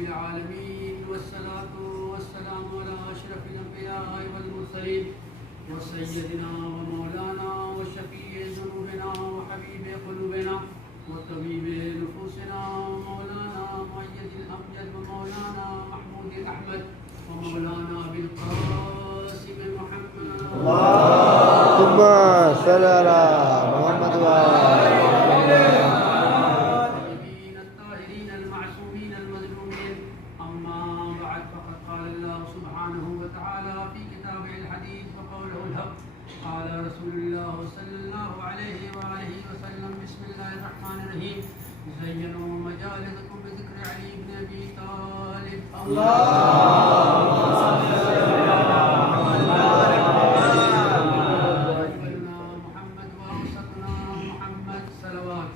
العالمين والصلاة والسلام على أشرف الأنبياء والمرسلين وسيدنا ومولانا وشفيع ذنوبنا وحبيب قلوبنا وطبيب نفوسنا مولانا مؤيد الأمجد ومولانا محمود الأحمد ومولانا بالقاسم محمد اللهم صل على محمد وعلى الطيبين الطاهرين المعصومين المظلومين. أما بعد فقد قال الله سبحانه وتعالى في كتابه الحديث وقوله الحق. قال رسول الله صلى الله عليه وآله وسلم بسم الله الرحمن الرحيم زينوا مجالسكم بذكر علي بن أبي طالب. محمد وأوسطنا محمد صلوات.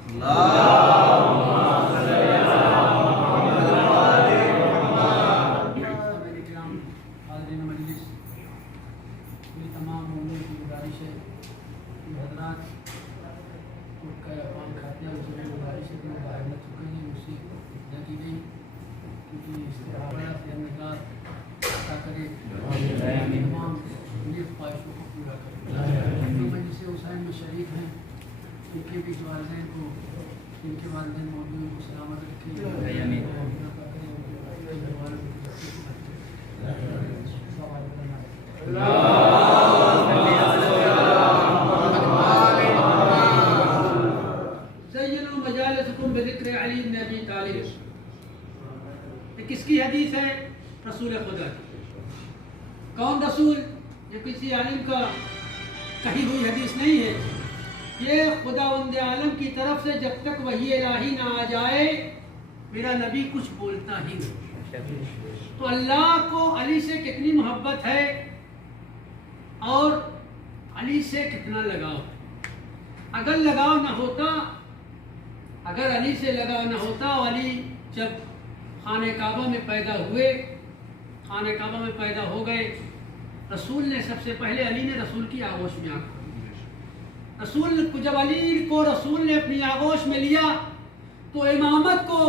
حاضرین مجلس، یہ تمام لوگوں کی گزارش ہے کہ حضرات خود کا پان کھاتے ہیں، اس میں گزارش ہے کہ وہ باہر نہ چکے ہیں، اسی اطلاع کی گئی کیونکہ استحارہ سے نکات عطا کرے، تمام نیک خواہشوں کو پورا کرے. جو مجلس حسین میں شریک ہیں ان کے بھی والدین کو، ان کے والدین موجود کو سلامت رکھے. زینوا مجالسکم بذکر علی بن ابی طالب. یہ کس کی حدیث ہے؟ رسول خدا کی. کون رسول؟ یہ کسی عالم کا کہی ہوئی حدیث نہیں ہے، یہ خداوند عالم کی طرف سے جب تک وحی الہی نہ آ جائے میرا نبی کچھ بولتا ہی نہیں. تو اللہ کو علی سے کتنی محبت ہے اور علی سے کتنا لگاؤ. اگر لگاؤ نہ ہوتا، اگر علی سے لگاؤ نہ ہوتا، علی جب خانہ کعبہ میں پیدا ہوئے، خانہ کعبہ میں پیدا ہو گئے، رسول نے سب سے پہلے علی نے رسول کی آغوش میں آ کر رسول کو، جب علی کو رسول نے اپنی آغوش میں لیا تو امامت کو،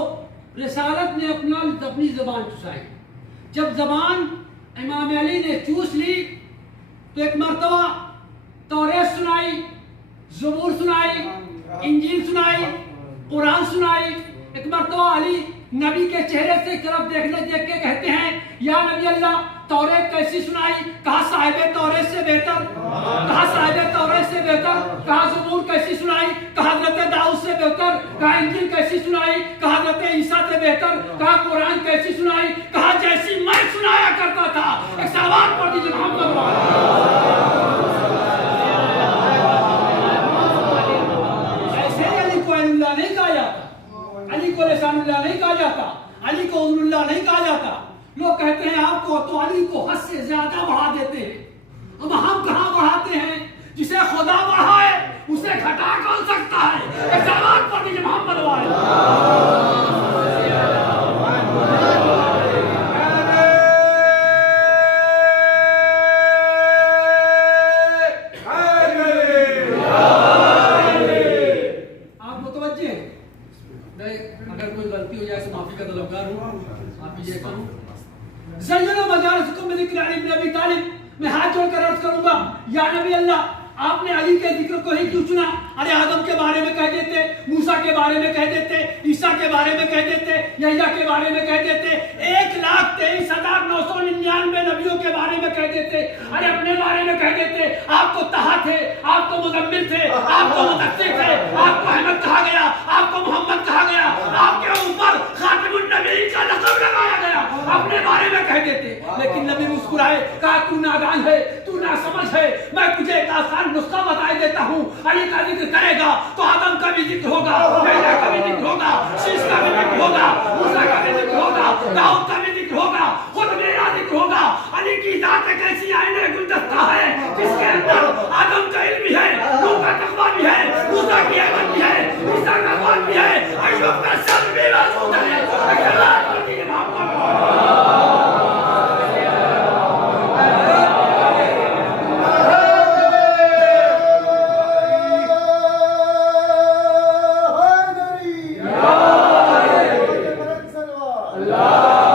رسالت نے اپنی زبان چسائی. جب زبان امام علی نے چوس لی تو ایک مرتبہ توریت سنائی، زبور سنائی، انجیل سنائی، قرآن سنائی. ایک مرتبہ علی نبی کے چہرے سے طرف دیکھ کے کہتے ہیں یا نبی اللہ توریت کیسی سنائی؟ کہا صاحب توریت سے بہتر. کہا صاحب توریت سے بہتر. کہا زبور کیسی سنائی؟ کہا حضرت داؤد سے بہتر. کہا انجیل کیسی سنائی؟ کہا حضرت عیسیٰ سے بہتر. کہا قرآن کیسی سنائی؟ کہا جیسی میں سنایا کرتا تھا. ایک سلوات پڑھ دیجیے محمد. ایسے علی کو عین اللہ نہیں کہا جاتا، علی کو لسان اللہ نہیں کہا جاتا، علی کو عین اللہ نہیں کہا جاتا. لوگ کہتے ہیں آپ کو تو علی کو حد سے زیادہ بڑھا دیتے ہیں. اب ہم کہاں بڑھاتے ہیں؟ جسے خدا بڑھائے اسے گھٹا کون سکتا ہے؟ ایک سلوات پڑھ دیجیے محمد والے. آپ متوجہ ہیں؟ اگر کوئی غلطی ہو جائے تو معافی کا طلبگار ہوں. آپ یہ کہوں زینوا مجالسکم بذکر علی بن ابی طالب. میں ہاتھ جوڑ کر عرض کروں گا یا نبی اللہ آپ نے علی کے ذکر کو ہی کیوں چنا؟ ارے آدم کے بارے میں کہہ دیتے، موسیٰ کے بارے میں کہہ دیتے، عیسیٰ کے بارے میں کہہ دیتے، یحییٰ کے بارے میں کہہ دیتے، 1,23,999 نبیوں کے بارے میں کہہ دیتے، ارے اپنے بارے میں کہہ دیتے. آپ کو طہ تھے، آپ کو مزمل تھے، آپ کو مدثر تھے، آپ کو احمد کہا گیا، آپ کو محمد کہا گیا، آپ کے اوپر خاتم النبیین کا لقب لگایا گیا، اپنے بارے میں کہہ دیتے. لیکن نبی مسکرائے، کہا تو نادان ہے، تو ناسمجھ ہے. میں تجھے ایک آسان نسخہ بتا دیتا ہوں. علی کا ذکر کرے گا تو آدم کا بھی ذکر ہوگا، یحییٰ کا بھی ذکر ہوگا، شیش کا بھی ذکر ہوگا، موسیٰ کا بھی ذکر ہوگا، داؤد کا بھی ذکر ہوگا، خود میرا ذکر ہوگا. علی کی ذات ایک ایسی آئینہ گلدستہ ہے جس کے اندر آدم کا علم بھی ہے، نوح کا تقویٰ بھی ہے، موسیٰ کی احمد بھی ہے، عیسیٰ کا قول بھی ہے، ایوب کا صبر بھی موجود ہے. اللہ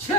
6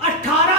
18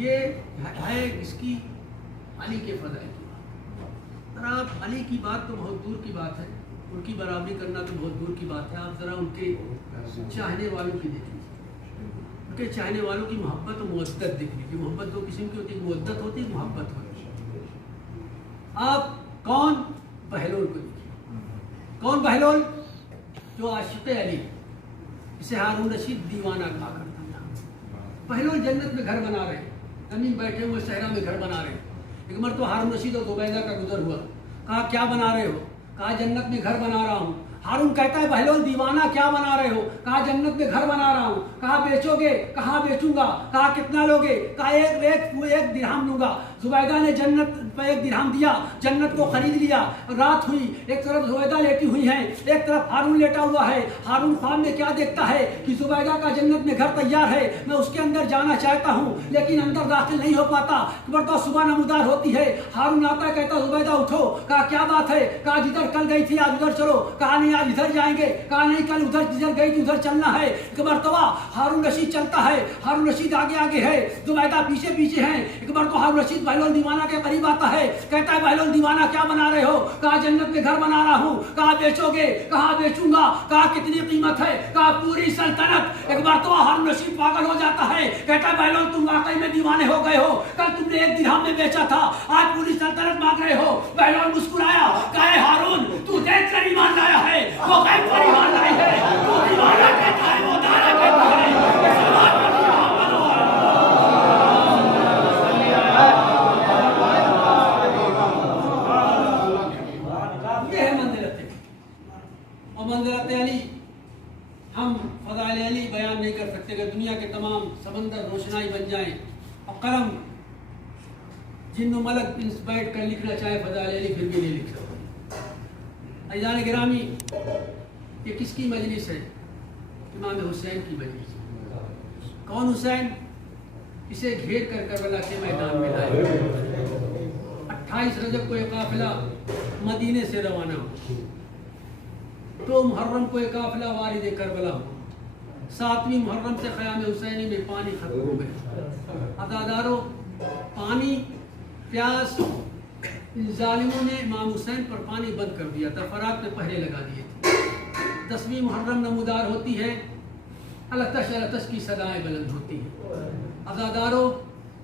یہ ہے اس کی علی کے فضائل کی بات. اور آپ علی کی بات تو بہت دور کی بات ہے، ان کی برابری کرنا تو بہت دور کی بات ہے. آپ ذرا ان کے چاہنے والوں کی دیکھ لیجیے، ان کے چاہنے والوں کی محبت و مودت دیکھ لیجیے. محبت دو قسم کی ہوتی ہے، مودت ہوتی ہے، محبت ہوتی ہے. آپ کون؟ بہلول کو دیکھیے. کون بہلول؟ جو عاشق علی، اسے ہارون رشید دیوانہ کہا کرتا تھا. بہلول جنت میں گھر بنا رہے ہیں، زمین بیٹھے ہوئے صحرا میں گھر بنا رہے ہیں. ایک مرتبہ ہارون رشید اور زبیدہ کا گزر ہوا. کہا کیا بنا رہے ہو؟ کہا جنت میں گھر بنا رہا ہوں. ہارون کہتا ہے بہلول دیوانہ کیا بنا رہے ہو؟ کہا جنت میں گھر بنا رہا ہوں. کہا بیچو گے؟ کہاں بیچوں گا. کہا کتنا لوگے؟ کہا ایک درہم لوں گا. زبیدہ نے جنت پہ 1 درہم دیا، جنت کو خرید لیا. رات ہوئی، ایک طرف زبیدہ لیٹی ہوئی ہیں، ایک طرف ہارون لیٹا ہوا ہے. ہارون خواب میں کیا دیکھتا ہے کہ زبیدہ کا جنت میں گھر تیار ہے، میں اس کے اندر جانا چاہتا ہوں لیکن اندر داخل نہیں ہو پاتا. مرتبہ صبح نمودار ہوتی ہے، ہارون آتا ہے، کہتا زبیدہ اٹھو. کہا کیا بات ہے؟ کہا جدھر کل گئی تھی آج ادھر چلو. کہا نہیں آج ادھر جائیں گے. کہا نہیں کل ادھر جدھر گئی تھی ادھر چلنا ہے. ایک مرتبہ ہارون رشید چلتا ہے، ہارون رشید آگے آگے ہے، زبیدہ پیچھے پیچھے ہیں. ایک مرتبہ ہارون رشید بہلول دیوانہ کے قریب آتا ہے، کہتا ہے بہلول دیوانہ کیا بنا رہے ہو؟ کہا جنت میں گھر بنا رہا ہوں. کہا بیچو گے؟ کہا بیچوں گا. کہا کتنی قیمت ہے؟ کہا پوری سلطنت. ایک مرتبہ ہارون رشید پاگل ہو جاتا ہے، کہتا ہے بہلول تم واقعی میں دیوانے ہو گئے ہو، کل تم نے 1 درہم میں بیچا تھا، آج پوری سلطنت مانگ رہے ہو. بہلول مسکرایا، کہا ہارون تو دیکھ کر ایمان لایا ہے، وہ غیب پر ایمان لائی ہے. تو دیوانہ کہتا ہے، وہ دانا کہتا ہے. منزلت علی ہم فضائل علی بیان نہیں کر سکتے. کہ دنیا کے تمام سمندر روشنائی بن جائیں اور قلم جن و ملک بیٹھ کر لکھنا چاہے فضائل علی پھر بھی نہیں لکھ سکتے. عزیزان گرامی، یہ کس کی مجلس ہے؟ امام حسین کی مجلس. کون حسین؟ اسے گھیر کر کربلا کے میدان میں لائے. 28 رجب کو یہ قافلہ مدینے سے روانہ ہو، 2 محرم کو ایک قافلہ وارد کربلا ہو، 7ویں محرم سے خیام حسینی میں پانی ختم ہو گئے. عزادارو، پانی پیاس ان ظالموں نے امام حسین پر پانی بند کر دیا تھا، فرات میں پہرے لگا دیے تھے. 10ویں محرم نمودار ہوتی ہے، التش التش کی صدائیں بلند ہوتی ہیں. عزادارو،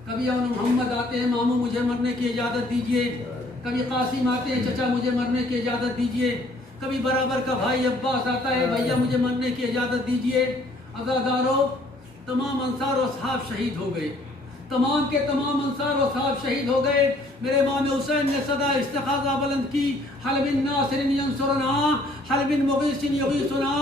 کبھی اون محمد آتے ہیں، ماموں مجھے مرنے کی اجازت دیجیے. کبھی قاسم آتے ہیں، چچا مجھے مرنے کی اجازت دیجیے. کبھی برابر کا بھائی عباس آتا ہے، بھیا مجھے مرنے کی اجازت دیجیے. عزادارو، تمام انصار و اصحاب شہید ہو گئے، تمام کے تمام انصار و اصحاب شہید ہو گئے. میرے امام حسین نے صدا استغاثہ بلند کی، حل من ناصر ینصرنا، حل من مغیث یغیثنا،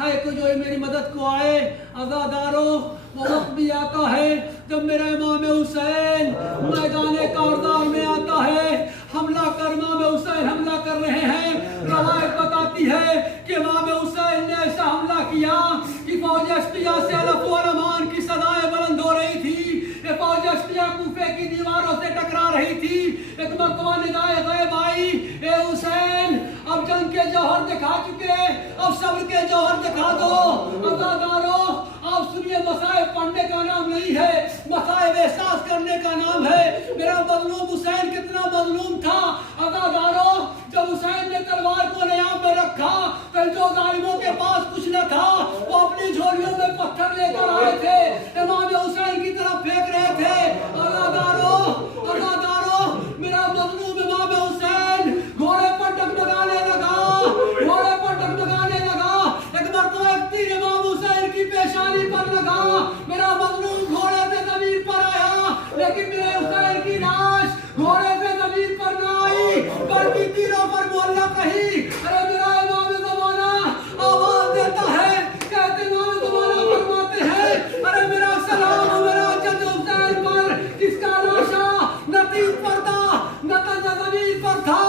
ہے کہ جو میری مدد کو آئے. عزادارو، وہ وقت بھی آتا ہے جب میرا امام حسین میدان کارزار میں آتا ہے. حملہ کر، امام حسین حملہ کر رہے ہیں. روایت بتاتی ہے کہ امام حسین نے ایسا حملہ کیا کہ فوج اشقیاء سے الف و امان کی صدائیں بلند ہو رہی تھی. یہ فوج اشقیاء کوفے کی دیواروں سے ٹکرا رہی تھی. ایک مرتبہ ندائے غیب آئی، اے حسین اب جنگ کے جوہر دکھا چکے، اب صبر کے جوہر دکھا دو. عزادارو، آپ سنیے، مصائب پڑھنے کا نام نہیں ہے، مصائب احساس کرنے کا نام ہے. میرا مظلوم حسین کتنا مظلوم تھا. عزادارو، جب حسین نے تلوار کو نیام میں رکھا، پھر جو ظالموں کے پاس کچھ نہ تھا وہ اپنی جھولیوں میں پتھر لے کر آئے تھے، امام حسین کی طرف پھینک رہے تھے. عزادارو، میرا مظلوم امام حسین گھوڑے پر ڈگمگانے لگا، گھوڑے پر ڈگمگانے لگا. ایک مرتبہ ایک تیر امام حسین کی پیشانی پر لگا، میرا مظلوم گھوڑے سے زمین پر آیا، لیکن میرے حسین کی لاش گھوڑے سے زمین پر نہ آئی بلکہ تیروں پر مولا کہی. ارے میرا امام زمانہ آواز دیتا ہے، کہتے امام زمانہ فرماتے ہیں، ارے میرا سلام میرا جد حسین پر جس کا لاشا نہ تیر پر تھا نہ زمین پر تھا.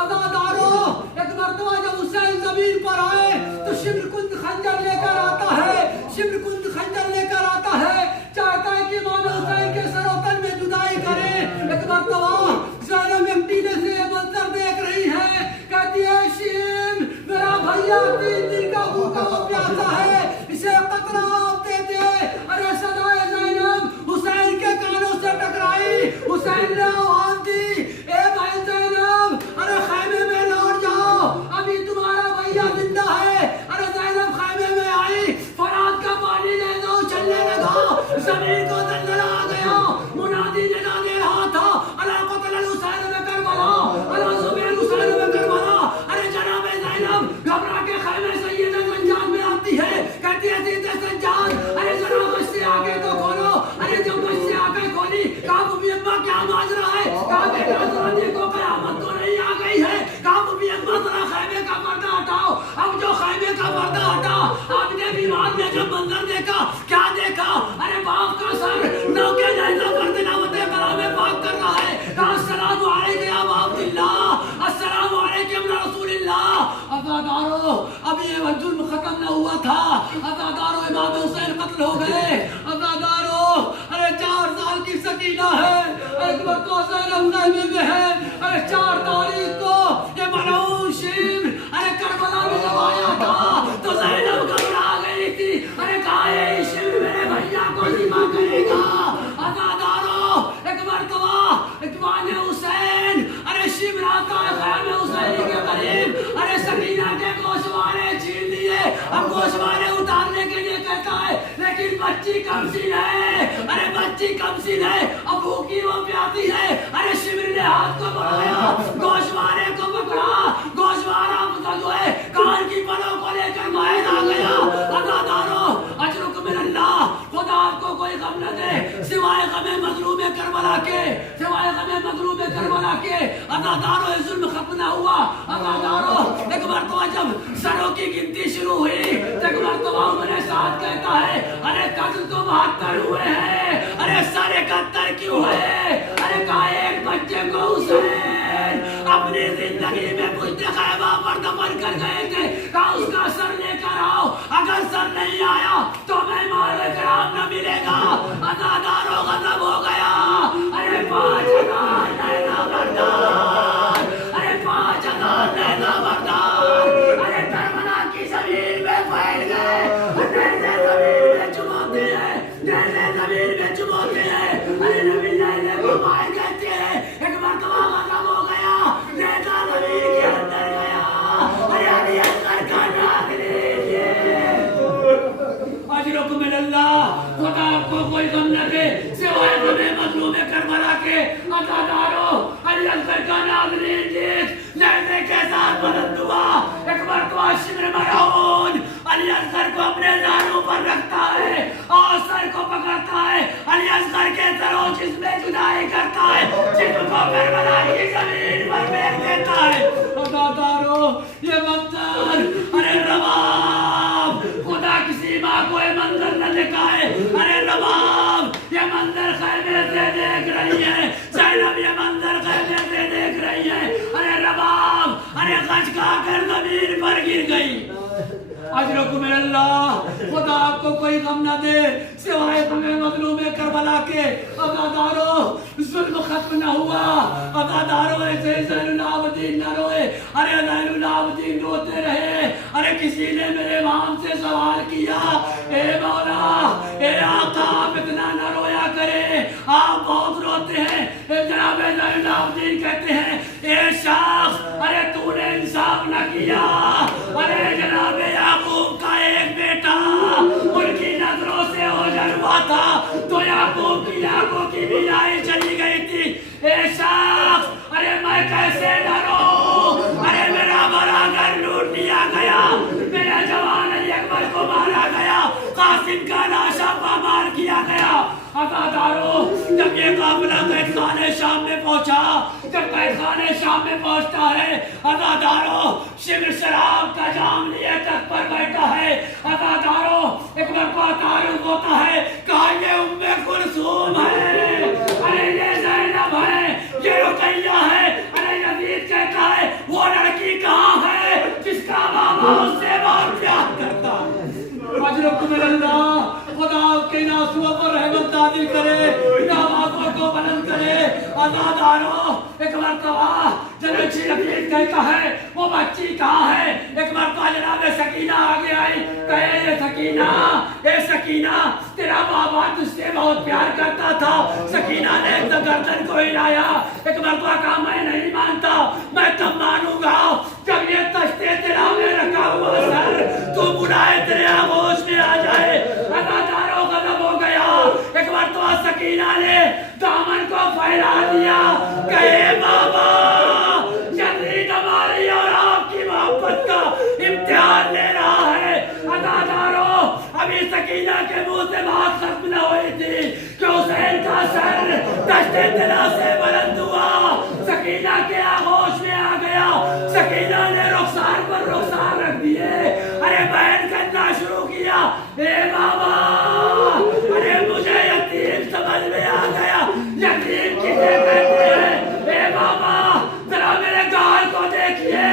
عزادارو، ایک مرتبہ جب حسین زمین پر آئے تو شبر کند خنجر لے کر آتا ہے، شبر کند خنجر لے کر آتا ہے، چاہتا ہے کہ امام حسین کے سر و تن میں جدائی کرے. ایک مرتبہ زینب امٹینے سے یہ منظر دیکھ رہی ہے، کہتی ہے شیم میرا بھیا 3 دن کا بھوکا وہ پیاسا ہے، اسے قطرہ آپ دے دے. ارے صدائے زینب حسین کے کانوں سے زمین کو زلزلہ آ گیا. منادی ندا دے رہا تھا الا قتل الحسین میں کربلا, الا ذبح الحسین میں کربلا. ارے جناب زینب گھبرا کے خیمے سید سجاد میں آتی ہے, کہتی ہے سید سجاد ارے ذرا بس سے آگے تو کھولو. ارے جب بس سے آگے کھولی کہا بی اما کیا ماجرا ہے, کہا بیٹا ذرا دیکھو قیامت تو نہیں آ گئی ہے. کہا بی اما ذرا خیمے کا پردہ ہٹاؤ. اب جو خیمے کا پردہ ہٹا, آپ نے بیمار نے جب منظر دیکھا, کیا دیکھا, ارے باپ کا سر نو کے جائزہ پر تلاوت کلام پاک کر رہا ہے. کہا السلام علیکم یا ابا عبداللہ, السلام علیکم یا رسول اللہ. عزادارو ابھی یہ ظلم ختم نہ ہوا تھا. عزادارو امام حسین قتل ہو گئے. عزادارو ارے 4 سال کی سکینہ ہے, ایک مرتبہ زینب خیمے میں ہے. ارے 4 تاریخ کو یہ ملعون شیر ارے کربلا میں جب آیا تھا تو زینب گھبرا گئی تھی. ارے کہا یہ شیر میرے بھیا کو ذبح کرے گا. عزادارو ایک مرتبہ اکبال حسین ارے شمر آتا ہے خیمے حسینی کے قریب. ارے سکینہ کے گوشوارے چھین لیے, اب گوشوارے اتارنے کے لیے کہتا ہے, لیکن بچی کمسین ہے. ارے بچی کمسین ہے, اب بھوکی وہ پیاتی ہے. ارے شمر نے ہاتھ کو بڑھایا, گوشوارے کو پکڑا, گوشوارہ جو ہے کان کی پلوں کو لے کر باہر آ گیا. عزادارو اجرک من اللہ, خدا آپ کو کوئی غم نہ دے سوائے غم مظلوم کربلا کے, سوائے غم مظلوم کربلا کے. عزادارو یہ ظلم ختم نہ ہوا. عزادارو ایک مرتبہ جب سروں کی گنتی شروع ہوئی, ایک مرتبہ عمر سعد کہتا ہے ارے قتل تو 72 ہوئے ہیں, ارے سر 71 کیوں ہے. ارے کہا ایک بچے کو حسین اپنی زندگی میں پشت خیمہ پر دفن کر گئے تھے. کہا اس کا سر لے کر آؤ, اگر سر نہیں آیا تو میں مال کرام نہ ملے گا. عزادارو غضب ہو گیا. ارے 5000 نیزہ بردار, ارے 5000 نیزہ بردار ارے کربلا کی زمین میں پھیل گئے. نیزے زمین میں چبوتے ہیں, نیزے زمین میں چبوتے ہیں. ارے نبی نیزے کو مائے کہتے ہیں. ایک مرتبہ غضب ہو گیا, نیزہ زمین کے اندر گیا. ارے علی اصغر کا نام لیجیے. اجرکم من اللہ, خدا آپ کو کوئی غم نہ دے سوائے غم مظلوم کربلا کے. عزادارو علی اصغر کا نام لیجیے. نیزے کے ساتھ بلند ہوا. ایک مرتبہ شمر ملعون علی اصغر کو اپنے زانوں پر رکھتا ہے اور سر کو پکڑتا ہے. علی اصغر کے سر و جسم میں جدائی کرتا ہے, جسم کو کربلا کی زمین پر پھینک دیتا ہے. عزادارو یہ منظر, ارے رباب خدا کسی ماں کو یہ منظر نہ دکھائے. ارے رباب یہ منظر خیمے سے دیکھ رہی ہے, زینب یہ منظر خیمے سے دیکھ رہی ہے. ارے رباب ارے غش کھا کر زمین پر گر گئی. اجرکم من اللہ, خدا آپ کو کوئی غم نہ دے سوائے غم مظلوم کربلا کے. عزادارو ظلم ختم نہ ہوا. عزادارو ایسے زین العابدین نہ روئے. ارے زین العابدین روتے رہے. ارے کسی نے میرے امام سے سوال کیا, اے مولا اے آقا آپ اتنا نہ رویا کرے, آپ بہت روتے ہیں. جناب زین العابدین کہتے ہیں اے شخص ارے تو نے انصاف نہ کیا. ارے جناب یعقوب کا ایک بیٹا ان کی نظروں سے اوجھل ہوا تھا تو یعقوب کی بھی آئی چلی گئی تھی. اے شخص ارے میں کیسے ڈروں, ارے میرا بڑا گھر لوٹ لیا گیا, میرا جوان علی اکبر کو مارا گیا, قاسم کا لاشا پامال کیا گیا. عزادارو جب یہ قافلہ قید خانہ شام میں پہنچا, جب قید خانہ شام میں پہنچتا ہے, عزادارو شمر شراب کا جام لیے تخت پر بیٹھا ہے. عزادارو ایک مرتبہ تعارف ہوتا ہے, کہا یہ ام کلثوم ہے, ارے یہ زینب ہے, یہ رقیہ ہے. ارے یزید کہتا ہے وہ لڑکی کہاں ہے جس کا بابا اس سے بہت پیار کرتا ہے. اجرکم من اللہ, خدا آپ کے ناسوں پر رحمت نازل کرے, آوازوں کو بلند کرے. عزادارو ایک مرتبہ جناب شریف کہتا ہے وہ بچی کہاں ہے. ایک مرتبہ جناب سکینہ آگے آئی, کہے سکینہ اے سکینہ تیرا بابا تجھ سے بہت پیار کرتا تھا. سکینہ نے گردن کو ہلایا. ایک مرتبہ کہا میں نہیں مانتا, میں تب مانوں گا جب یہ تشتے تیرا میں رکھا ہوا سر تو بلائے تیرے آغوش میں آ جائے. عزادارو غضب ہو گیا. ایک بار سکینہ نے دامن کو پھیلا دیا، کہے بابا یزید ہماری اور آپ کی محبت کا امتحان لے رہا ہے۔ عزادارو، ابھی سکینہ کے منہ سے بات ختم نہ ہوئی تھی کہ حسین کا سر دشت طلا سے بلند ہوا، سکینہ کے آغوش میں آ گیا، سکینہ نے رخسار پر رخسار رکھ دیے، ارے بہن کرنا شروع کیا، اے بابا ارے مجھے یتیم سمجھ میں آ گیا، یتیم کسے کہتے ہیں؟ اے بابا ذرا میرے گال کو دیکھیے،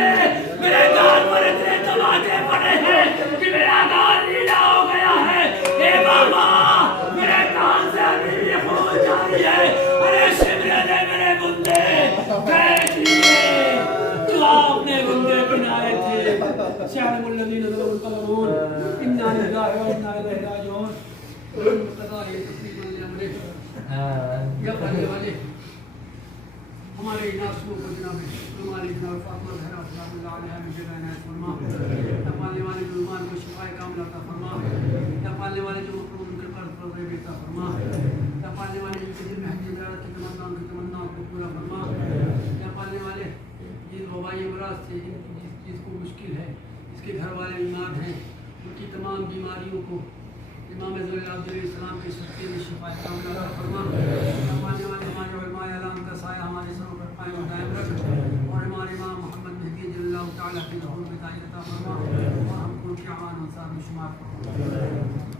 میرے گال پر اتنے تماچے پڑے ہیں کہ میرا گال نیلا ہو گیا ہے، اے بابا میرے کان سے ابھی بھی خون جاری ہے، ارے شمرے نے میرے بندے پھینک لیے جو آپ نے بندے بنائے تھے۔ شاعر الذین ظلموا القلمون انا للہ و انا الیہ راجعون۔ یا پڑھنے والے ہمارے ناسوں کو جناب ہماری جناب فاطمہ زہرا سلام اللہ علیہا میں جگہ عنایت فرما، یا پالنے والے ظلمان کو شفاء کاملہ عطا فرما، یا پالنے والے جو مکروب ان کے قرض پر غیب عطا فرما، یا پالنے والے جو دل میں حج زیارت کی تمنا کو پورا فرما، یا پالنے والے جس وبائی امراض سے جس کو مشکل ہے، جس کے گھر والے بیمار ہیں، ان کی تمام بیماریوں کو امام ذوالجلال علیہ السلام کے صدقے میں شفاء کاملہ عطا فرما، یا پالنے والے ہمارے علماء اعلان کا سایہ ہمارے سروں پر قائم و دائم رکھ، اور ہمارے امام محمد مہدی جل اللہ تعالیٰ کے ظہور میں داعی عطا فرما، اور ہم کو ان کے اعوان انصار میں شمار فرما۔